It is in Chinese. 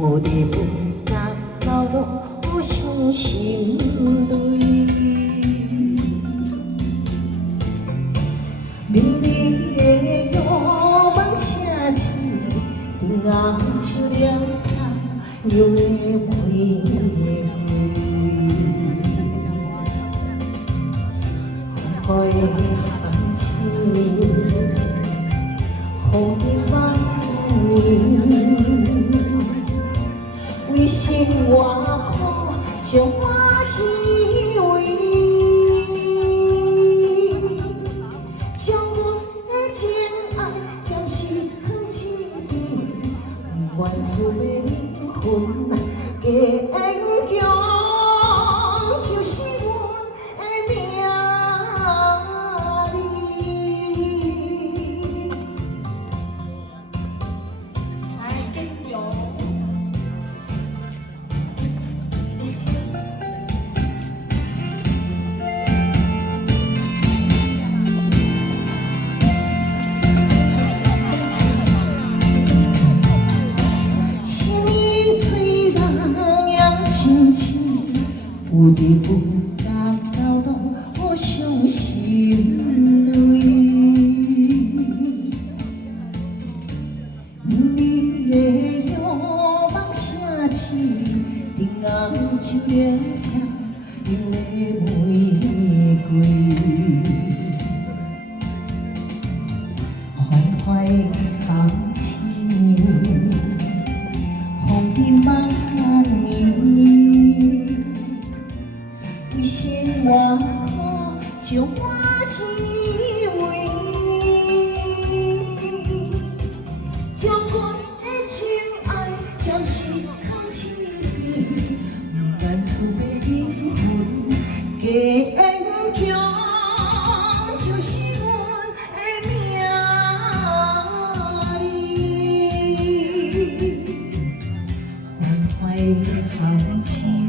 有你不甲流落我伤心泪。美丽的愿望写字，阵红树了头，酿的玫瑰。花的含情，雨的万年，为生活苦，将我虚伪，将阮的情爱暂时藏一边，不愿厝的灵魂加坚强，就是阮的命。有你不甲流落我伤心泪，你的愿望写字，阵红树了头，酿的玫瑰，缓缓的风情，风的万年。为生活苦，将我虚伪，将阮的情爱暂时藏一边，不愿厝的灵魂加坚强，就是阮的命里，缓缓的风情。